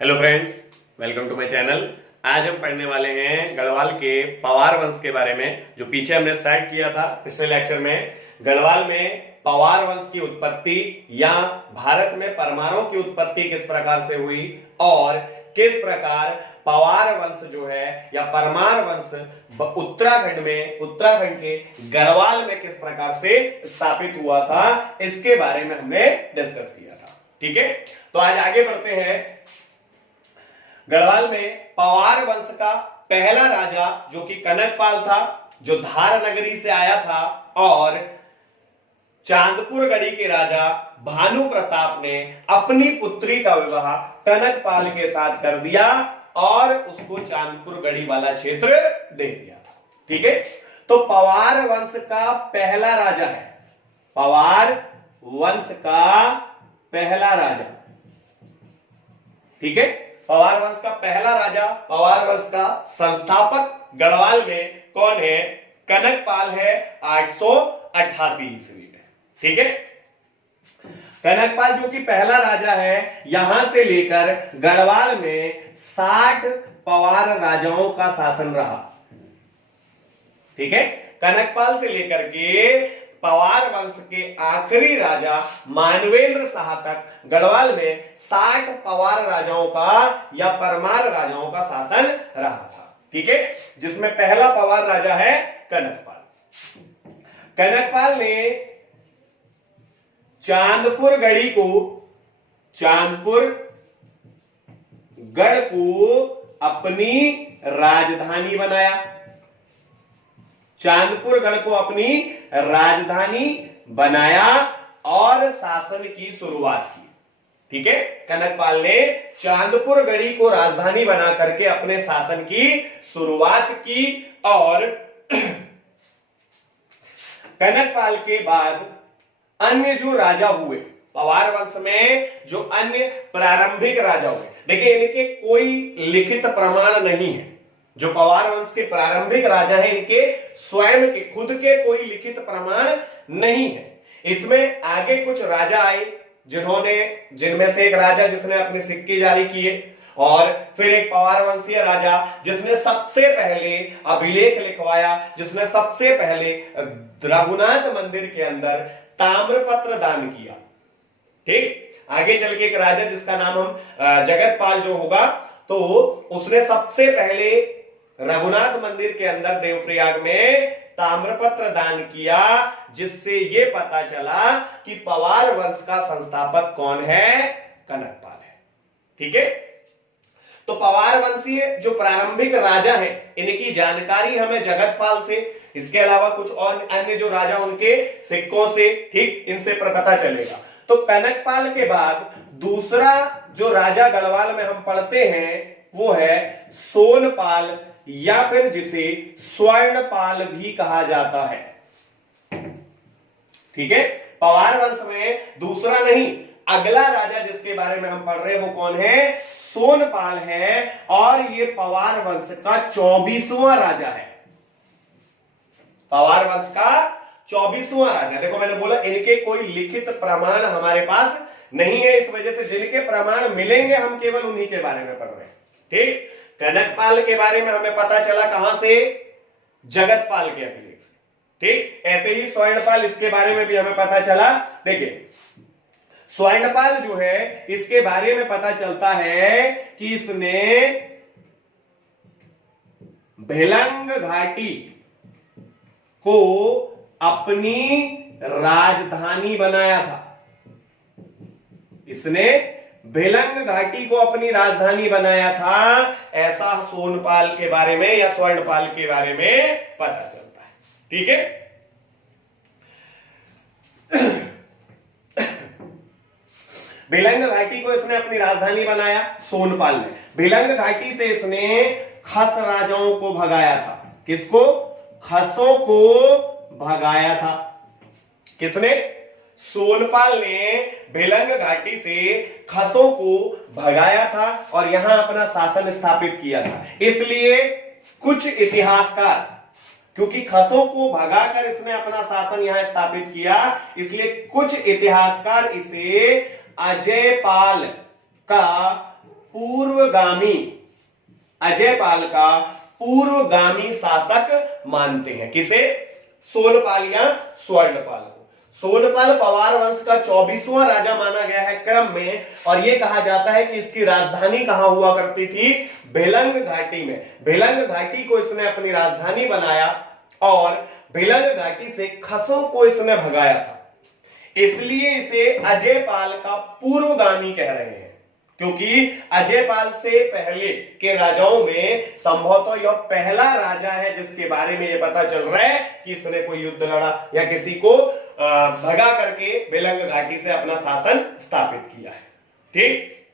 Hello friends, welcome to my channel. आज हम पढ़ने वाले हैं गढ़वाल के पवार वंश के बारे में, जो पीछे हमने स्टार्ट किया था पिछले लेक्चर में। गढ़वाल में पवार वंश की उत्पत्ति या भारत में परमारों की उत्पत्ति किस प्रकार से हुई और किस प्रकार पवार वंश जो है या परमार वंश उत्तराखंड के गढ़वाल में किस प्रकार से स्थापित हुआ था, इसके बारे में हमने डिस्कस किया था। ठीक है, तो आज आगे बढ़ते हैं। गढ़वाल में पवार वंश का पहला राजा जो कि कनकपाल था, जो धार नगरी से आया था, और चांदपुर गढ़ी के राजा भानु प्रताप ने अपनी पुत्री का विवाह कनकपाल के साथ कर दिया और उसको चांदपुर गढ़ी वाला क्षेत्र दे दिया था। ठीक है, तो पवार वंश का पहला राजा है, पवार वंश का पहला राजा। ठीक है, पवार वंश का पहला राजा, पवार वंश का संस्थापक गढ़वाल में कौन है? कनकपाल है, 888 ईस्वी में। ठीक है, कनकपाल जो कि पहला राजा है, यहां से लेकर गढ़वाल में 60 पवार राजाओं का शासन रहा। ठीक है, कनकपाल से लेकर के पवार वंश के आखिरी राजा मानवेंद्र शाह तक गढ़वाल में 60 पवार राजाओं का या परमार राजाओं का शासन रहा था। ठीक है, जिसमें पहला पवार राजा है कनकपाल। कनकपाल ने चांदपुर गढ़ को अपनी राजधानी बनाया, चांदपुर गढ़ को अपनी राजधानी बनाया और शासन की शुरुआत की। ठीक है, कनकपाल ने चांदपुर गढ़ी को राजधानी बना करके अपने शासन की शुरुआत की। और कनकपाल के बाद अन्य जो राजा हुए पवार वंश में, जो अन्य प्रारंभिक राजा हुए, देखिए इनके कोई लिखित प्रमाण नहीं है। जो पवार वंश के प्रारंभिक राजा हैं, इनके स्वयं के खुद के कोई लिखित प्रमाण नहीं है। इसमें आगे कुछ राजा आए जिनमें से एक राजा जिसने अपने सिक्के जारी किए, और फिर एक पवार वंशीय राजा जिसने सबसे पहले अभिलेख लिखवाया, जिसने सबसे पहले रघुनाथ मंदिर के अंदर ताम्रपत्र दान किया। ठीक, आगे चल के एक राजा जिसका नाम हम जगतपाल जो होगा, तो उसने सबसे पहले रघुनाथ मंदिर के अंदर देवप्रयाग में ताम्रपत्र दान किया, जिससे यह पता चला कि पवार वंश का संस्थापक कौन है? कनकपाल है। ठीक है, तो पवार वंशीय जो प्रारंभिक राजा है, इनकी जानकारी हमें जगतपाल से, इसके अलावा कुछ और अन्य जो राजा उनके सिक्कों से, ठीक, इनसे पता चलेगा। तो कनकपाल के बाद दूसरा जो राजा गढ़वाल में हम पढ़ते हैं वो है सोनपाल, या फिर जिसे स्वर्णपाल भी कहा जाता है। ठीक है, पवार वंश में दूसरा नहीं, अगला राजा जिसके बारे में हम पढ़ रहे हैं वो कौन है? सोनपाल है, और ये पवार वंश का 24वां राजा है। पवार वंश का 24वां राजा। देखो मैंने बोला इनके कोई लिखित प्रमाण हमारे पास नहीं है, इस वजह से जिनके प्रमाण मिलेंगे हम केवल उन्हीं के बारे में पढ़ रहे हैं। ठीक, कनकपाल के बारे में हमें पता चला कहां से? जगतपाल के अभिलेख से। ठीक, ऐसे ही स्वर्णपाल, इसके बारे में भी हमें पता चला। देखिए स्वर्णपाल जो है, इसके बारे में पता चलता है कि इसने भेलंग घाटी को अपनी राजधानी बनाया था। इसने भेलंग घाटी को अपनी राजधानी बनाया था, ऐसा सोनपाल के बारे में या स्वर्णपाल के बारे में पता चलता है। ठीक है, भेलंग घाटी को इसने अपनी राजधानी बनाया सोनपाल ने। भेलंग घाटी से इसने खस राजाओं को भगाया था। किसको? खसों को भगाया था। किसने? सोनपाल ने भेलंग घाटी से खसों को भगाया था और यहां अपना शासन स्थापित किया था। इसलिए कुछ इतिहासकार, क्योंकि खसों को भगाकर इसने अपना शासन यहां स्थापित किया, इसलिए कुछ इतिहासकार इसे अजय पाल का पूर्वगामी, अजयपाल का पूर्वगामी शासक मानते हैं। किसे? सोनपाल या स्वर्णपाल को। सोनपाल पवार वंश का 24वां राजा माना गया है क्रम में, और यह कहा जाता है कि इसकी राजधानी कहां हुआ करती थी? भेलंग घाटी में। भेलंग घाटी को इसने अपनी राजधानी बनाया और भेलंग घाटी से खसों को इसने भगाया था, इसलिए इसे अजयपाल का पूर्वगामी कह रहे हैं, क्योंकि अजयपाल से पहले के राजाओं में संभवतः यह पहला राजा है जिसके बारे में यह पता चल रहा है कि इसने कोई युद्ध लड़ा या किसी को भगा करके भेलंग घाटी से अपना शासन स्थापित किया है। ठीक,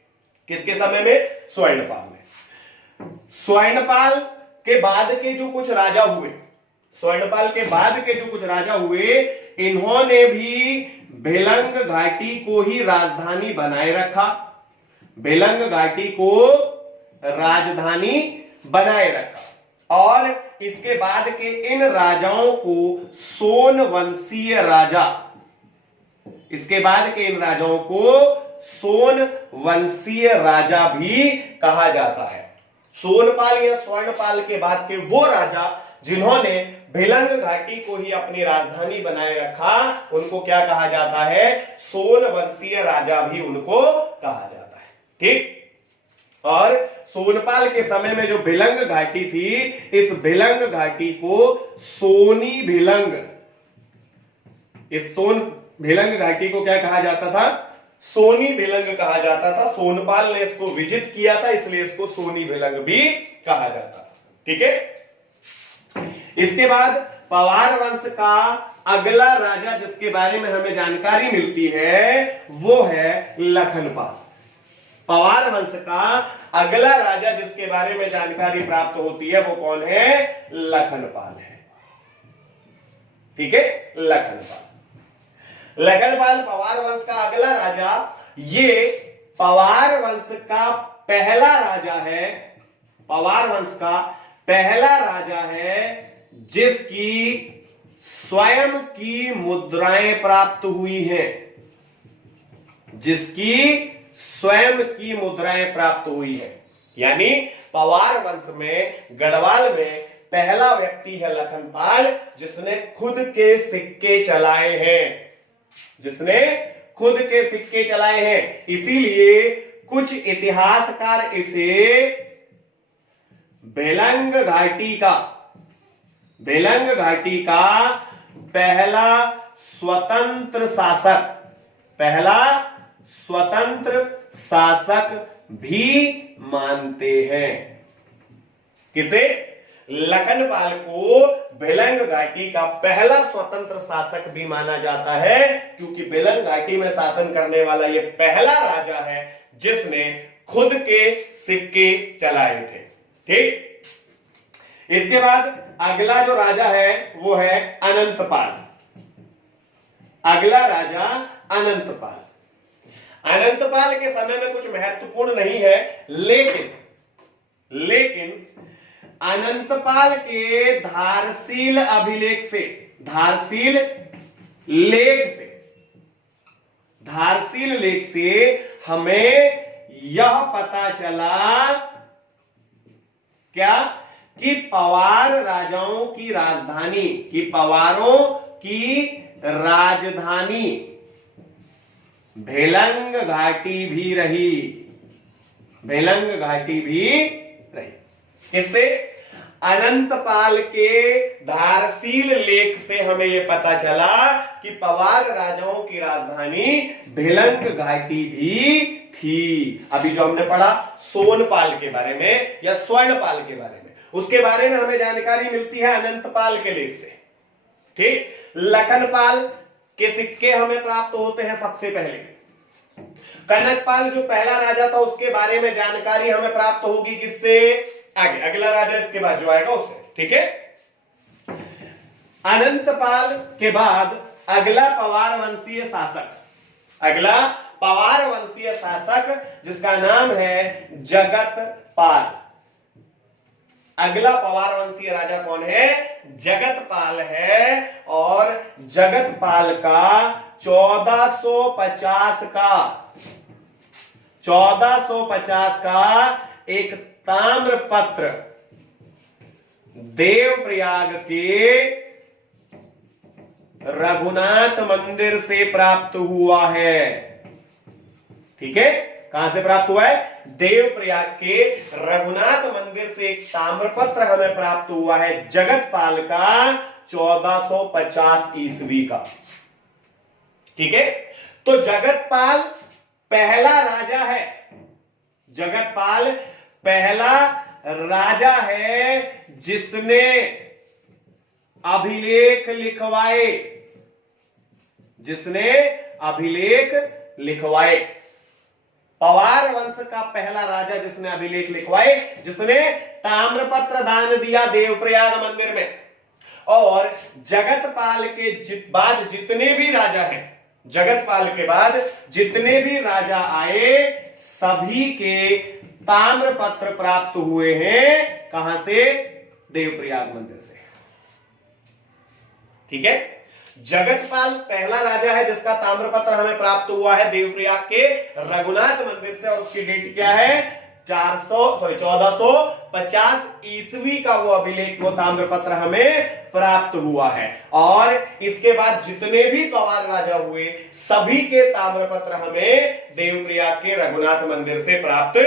किसके समय में? स्वर्णपाल में। स्वर्णपाल के बाद के जो कुछ राजा हुए, स्वर्णपाल के बाद के जो कुछ राजा हुए, इन्होंने भी भेलंग घाटी को ही राजधानी बनाए रखा, भेलंग घाटी को राजधानी बनाए रखा, और इसके बाद के इन राजाओं को सोन वंशीय राजा, इसके बाद के इन राजाओं को सोन वंशीय राजा भी कहा जाता है। सोनपाल या स्वर्णपाल के बाद के वो राजा जिन्होंने भेलंग घाटी को ही अपनी राजधानी बनाए रखा, उनको क्या कहा जाता है? सोन वंशीय राजा भी उनको कहा जाता है। ठीक, और सोनपाल के समय में जो भेलंग घाटी थी, इस भेलंग घाटी को सोनी भेलंग, इस सोन भेलंग घाटी को क्या कहा जाता था? सोनी भेलंग कहा जाता था। सोनपाल ने इसको विजित किया था, इसलिए इसको सोनी भेलंग भी कहा जाता था। ठीक है, इसके बाद पवार वंश का अगला राजा जिसके बारे में हमें जानकारी मिलती है वो है लखनपाल। पवार वंश का अगला राजा जिसके बारे में जानकारी प्राप्त होती है वो कौन है? लखनपाल है। ठीक है, लखनपाल। लखनपाल पवार वंश का अगला राजा, ये पवार वंश का पहला राजा है, पवार वंश का पहला राजा है जिसकी स्वयं की मुद्राएं प्राप्त हुई हैं, जिसकी स्वयं की मुद्राएं प्राप्त हुई है। यानी पवार वंश में, गढ़वाल में पहला व्यक्ति है लखनपाल जिसने खुद के सिक्के चलाए हैं, जिसने खुद के सिक्के चलाए हैं। इसीलिए कुछ इतिहासकार इसे भेलंग घाटी का, भेलंग घाटी का पहला स्वतंत्र शासक, पहला स्वतंत्र शासक भी मानते हैं। किसे? लखनपाल को भेलंग घाटी का पहला स्वतंत्र शासक भी माना जाता है, क्योंकि भेलंग घाटी में शासन करने वाला यह पहला राजा है जिसने खुद के सिक्के चलाए थे। ठीक, इसके बाद अगला जो राजा है वो है अनंतपाल। अगला राजा अनंतपाल। अनंतपाल के समय में कुछ महत्वपूर्ण नहीं है, लेकिन अनंतपाल के धारसील अभिलेख से, धारसील लेख से हमें यह पता चला क्या कि पवार राजाओं की राजधानी, कि पवारों की राजधानी भेलंग घाटी भी रही, भेलंग घाटी भी रही। किससे? अनंतपाल के धारसील लेख से हमें यह पता चला कि पवार राजाओं की राजधानी भेलंग घाटी भी थी। अभी जो हमने पढ़ा सोनपाल के बारे में या स्वर्णपाल के बारे में, उसके बारे में हमें जानकारी मिलती है अनंतपाल के लेख से। ठीक, लखनपाल के सिक्के हमें प्राप्त होते हैं सबसे पहले। कनकपाल जो पहला राजा था उसके बारे में जानकारी हमें प्राप्त होगी किससे? आगे अगला राजा इसके बाद जो आएगा उससे। ठीक है, अनंतपाल के बाद अगला पवार वंशीय शासक, अगला पवार वंशीय शासक जिसका नाम है जगतपाल। अगला पवार वंशीय राजा कौन है? जगतपाल है, और जगतपाल का 1450 का 1450 का एक ताम्रपत्र देवप्रयाग के रघुनाथ मंदिर से प्राप्त हुआ है। ठीक है, कहां से प्राप्त हुआ है? देवप्रयाग के रघुनाथ मंदिर से एक ताम्रपत्र हमें प्राप्त हुआ है, जगतपाल का 1450 ईस्वी का। ठीक है, तो जगतपाल पहला राजा है, जगतपाल पहला राजा है जिसने अभिलेख लिखवाए, जिसने अभिलेख लिखवाए। पवार वंश का पहला राजा जिसने अभिलेख लिखवाए, जिसने ताम्रपत्र दान दिया देवप्रयाग मंदिर में। और जगतपाल के बाद जितने भी राजा हैं, जगतपाल के बाद जितने भी राजा आए, सभी के ताम्रपत्र प्राप्त हुए हैं। कहां से? देवप्रयाग मंदिर से। ठीक है, जगतपाल पहला राजा है जिसका ताम्रपत्र हमें प्राप्त हुआ है देवप्रयाग के रघुनाथ मंदिर से, और उसकी डेट क्या है? 1450 ईस्वी का वो अभिलेख, वो ताम्रपत्र हमें प्राप्त हुआ है। और इसके बाद जितने भी पवार राजा हुए, सभी के ताम्रपत्र हमें देवप्रयाग के रघुनाथ मंदिर से प्राप्त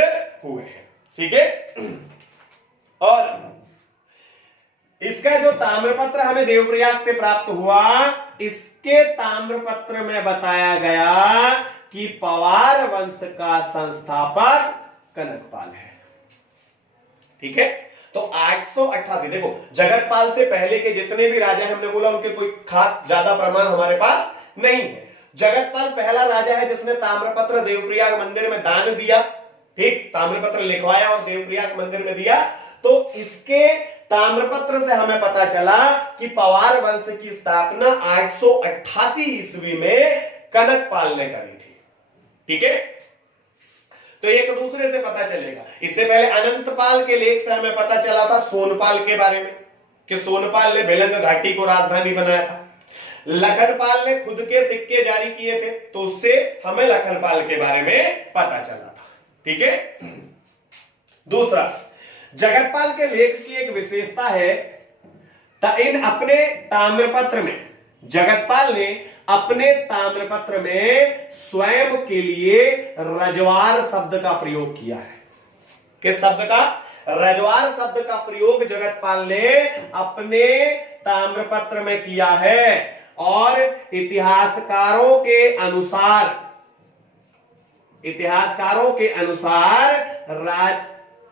हुए हैं। ठीक है, और इसका जो ताम्रपत्र हमें देवप्रयाग से प्राप्त हुआ, इसके ताम्रपत्र में बताया गया कि पवार वंश का संस्थापक कनकपाल है। ठीक है, तो 888, देखो जगतपाल से पहले के जितने भी राजा हमने बोला उनके कोई खास ज्यादा प्रमाण हमारे पास नहीं है। जगतपाल पहला राजा है जिसने ताम्रपत्र देवप्रयाग मंदिर में दान दिया। ठीक, ताम्रपत्र लिखवाया और देवप्रयाग मंदिर में दिया। तो इसके ताम्रपत्र से हमें पता चला कि पवार वंश की स्थापना 888 ईस्वी में कनकपाल ने करी थी। ठीक है, तो एक दूसरे से पता चलेगा। इससे पहले अनंतपाल के लेख से हमें पता चला था सोनपाल के बारे में, कि सोनपाल ने भिलंग घाटी को राजधानी बनाया था। लखनपाल ने खुद के सिक्के जारी किए थे, तो उससे हमें लखनपाल के बारे में पता चला था। ठीक है, दूसरा, जगतपाल के लेख की एक विशेषता है, इन अपने ताम्रपत्र में जगतपाल ने अपने ताम्रपत्र में स्वयं के लिए रजवार शब्द का प्रयोग किया है। किस शब्द का? रजवार शब्द का प्रयोग जगतपाल ने अपने ताम्रपत्र में किया है। और इतिहासकारों के अनुसार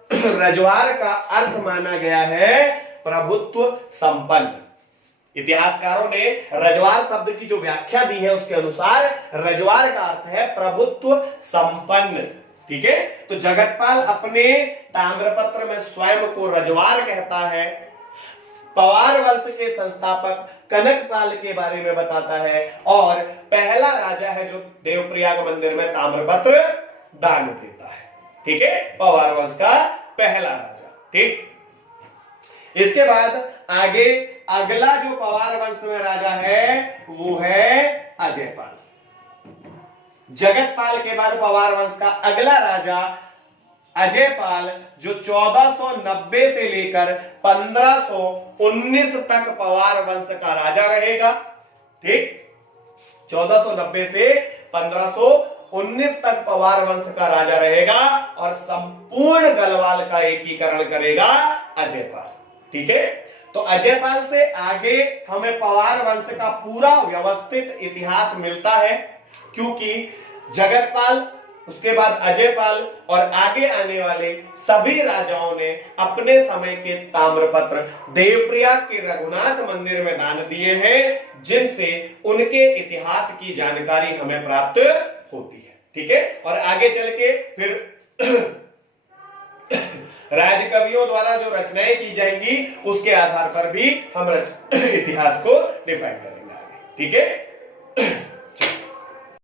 रजवार का अर्थ माना गया है प्रभुत्व संपन्न। इतिहासकारों ने रजवार शब्द की जो व्याख्या दी है उसके अनुसार रजवार का अर्थ है प्रभुत्व संपन्न। ठीक है, तो जगतपाल अपने ताम्रपत्र में स्वयं को रजवार कहता है। पवार वंश के संस्थापक कनकपाल के बारे में बताता है, और पहला राजा है जो देवप्रयाग मंदिर में ताम्रपत्र दान देता है। ठीक है, पवार वंश का पहला राजा। ठीक, इसके बाद आगे अगला जो पवार वंश में राजा है वो है अजयपाल। जगतपाल के बाद पवार वंश का अगला राजा अजयपाल, जो 1490 से लेकर 1519 तक पवार वंश का राजा रहेगा। ठीक, 1490 से 1519 तक पवार वंश का राजा रहेगा, और संपूर्ण गढ़वाल का एकीकरण करेगा अजयपाल। ठीक है, तो अजयपाल से आगे हमें पवार वंश का पूरा व्यवस्थित इतिहास मिलता है, क्योंकि जगतपाल, उसके बाद अजयपाल और आगे आने वाले सभी राजाओं ने अपने समय के ताम्रपत्र देवप्रयाग के रघुनाथ मंदिर में दान दिए हैं, जिनसे उनके इतिहास की जानकारी हमें प्राप्त होती है। ठीक है, और आगे चल के फिर राजकवियों द्वारा जो रचनाएं की जाएंगी उसके आधार पर भी हम इतिहास को डिफाइन करेंगे। ठीक है।